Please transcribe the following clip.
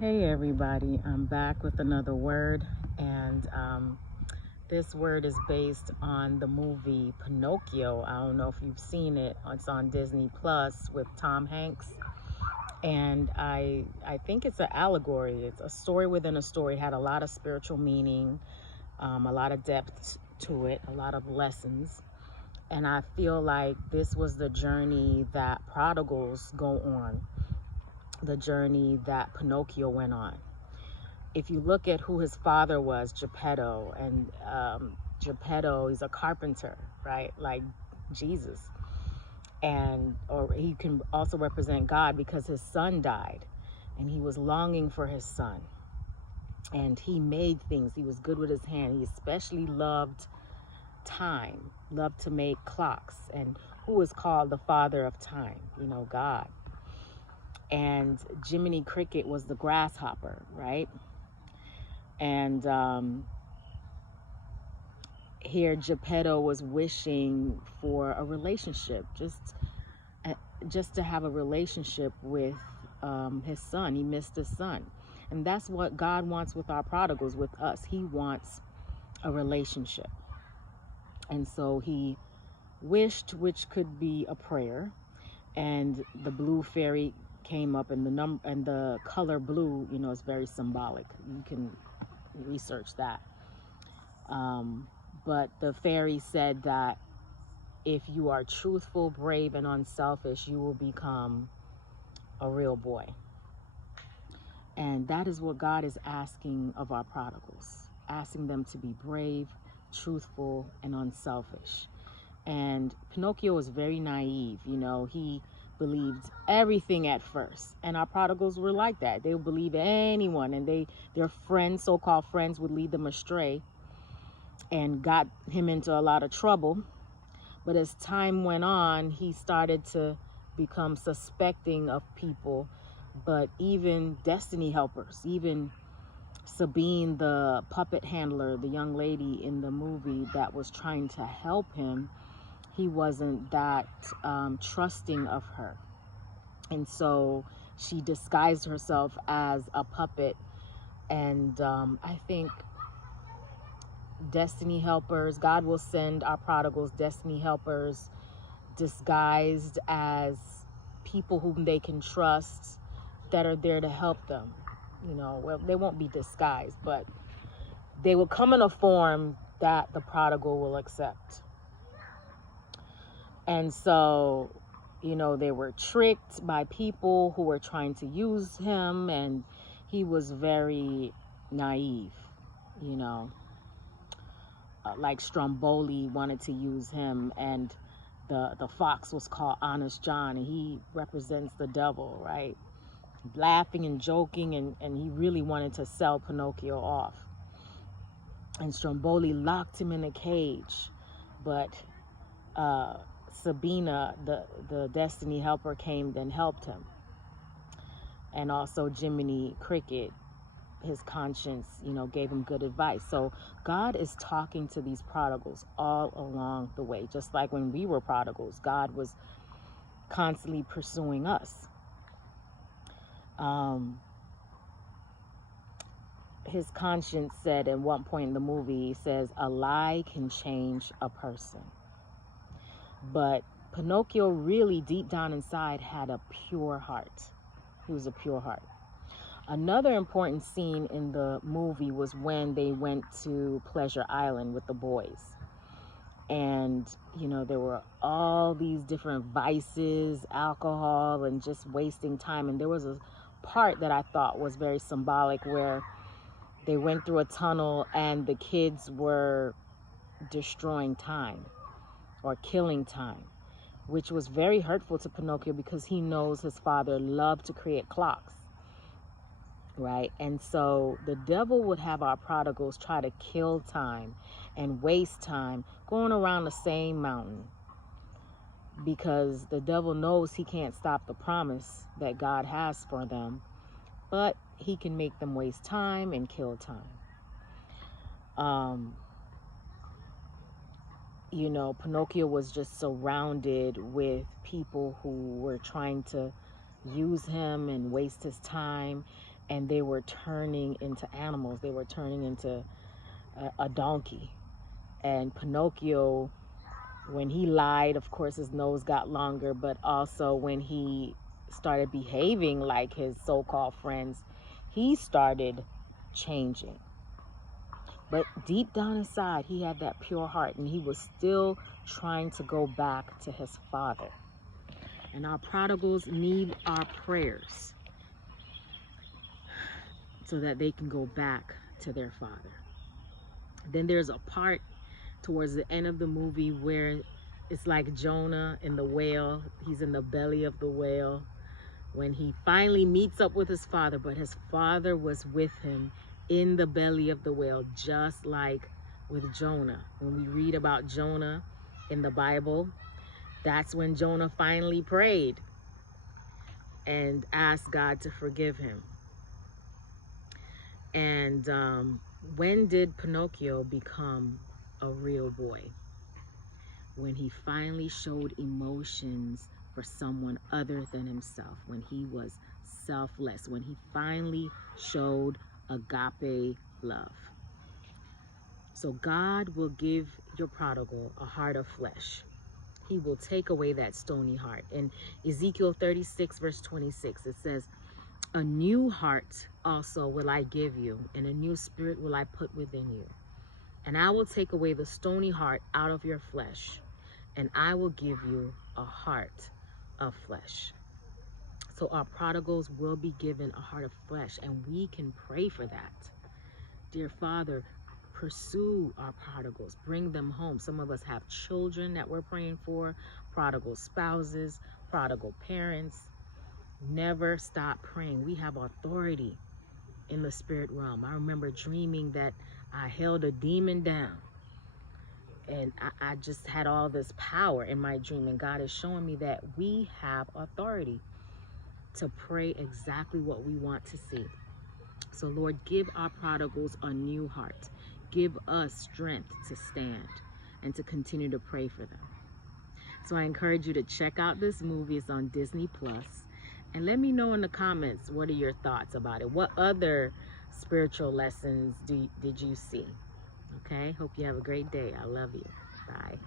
Hey everybody, I'm back with another word, and this word is based on the movie Pinocchio. I don't know if you've seen it. It's on Disney Plus with Tom Hanks, and I think it's an allegory. It's a story within a story. It had a lot of spiritual meaning, a lot of depth to it, a lot of lessons. And I feel like this was the journey that prodigals go on, the journey that Pinocchio went on. If you look at who his father was, Geppetto, and Geppetto, he's a carpenter, right? Like Jesus. And or he can also represent God because his son died and he was longing for his son. And he made things. He was good with his hand. He especially loved time, loved to make clocks. And who is called the father of time? God. And Jiminy Cricket was the grasshopper, right? And here Geppetto was wishing for a relationship, just to have a relationship with his son. He missed his son. And that's what God wants with our prodigals, with us. He wants a relationship. And so he wished, which could be a prayer, and the blue fairy came up, and the color blue, is very symbolic. You can research that. But the fairy said that if you are truthful, brave, and unselfish, you will become a real boy. And that is what God is asking of our prodigals, asking them to be brave, truthful, and unselfish. And Pinocchio was very naive. He believed everything at first. And our prodigals were like that. They would believe anyone, and their friends, so-called friends, would lead them astray and got him into a lot of trouble. But as time went on, he started to become suspecting of people, but even destiny helpers, even Sabine, the puppet handler, the young lady in the movie that was trying to help him, he wasn't that trusting of her. And so she disguised herself as a puppet. And I think destiny helpers, God will send our prodigals destiny helpers disguised as people whom they can trust, that are there to help them. Well, they won't be disguised, but they will come in a form that the prodigal will accept. And so, they were tricked by people who were trying to use him, and he was very naive, like Stromboli wanted to use him, and the fox was called Honest John, and he represents the devil, right? Laughing and joking, and he really wanted to sell Pinocchio off. And Stromboli locked him in a cage, but Sabina, the destiny helper, came and helped him. And also Jiminy Cricket, his conscience, gave him good advice. So God is talking to these prodigals all along the way. Just like when we were prodigals, God was constantly pursuing us. His conscience said at one point in the movie, he says, a lie can change a person. But Pinocchio really, deep down inside, had a pure heart. He was a pure heart. Another important scene in the movie was when they went to Pleasure Island with the boys. And, there were all these different vices, alcohol, and just wasting time. And there was a part that I thought was very symbolic where they went through a tunnel and the kids were destroying time or killing time, which was very hurtful to Pinocchio because he knows his father loved to create clocks. Right? And so the devil would have our prodigals try to kill time and waste time going around the same mountain, because the devil knows he can't stop the promise that God has for them, but he can make them waste time and kill time. Pinocchio was just surrounded with people who were trying to use him and waste his time. and they were turning into animals. They were turning into a donkey. And Pinocchio, when he lied, of course, his nose got longer, but also when he started behaving like his so-called friends, he started changing. But deep down inside, he had that pure heart, and he was still trying to go back to his father. And our prodigals need our prayers so that they can go back to their father. Then there's a part towards the end of the movie where it's like Jonah in the whale. He's in the belly of the whale when he finally meets up with his father, but his father was with him in the belly of the whale, just like with Jonah. When we read about Jonah in the Bible, that's when Jonah finally prayed and asked God to forgive him. And when did Pinocchio become a real boy? When he finally showed emotions for someone other than himself, when he was selfless, when he finally showed agape love. So God will give your prodigal a heart of flesh. He will take away that stony heart. In Ezekiel 36 verse 26, it says, "A new heart also will I give you, and a new spirit will I put within you. And I will take away the stony heart out of your flesh, and I will give you a heart of flesh." So our prodigals will be given a heart of flesh, and we can pray for that. Dear Father, pursue our prodigals, bring them home. Some of us have children that we're praying for, prodigal spouses, prodigal parents. Never stop praying. We have authority in the spirit realm. I remember dreaming that I held a demon down, and I just had all this power in my dream, and God is showing me that we have authority to pray exactly what we want to see. So Lord, give our prodigals a new heart. Give us strength to stand and to continue to pray for them. So I encourage you to check out this movie. It's on Disney Plus. And let me know in the comments, what are your thoughts about it? What other spiritual lessons did you see? Okay, hope you have a great day. I love you. Bye.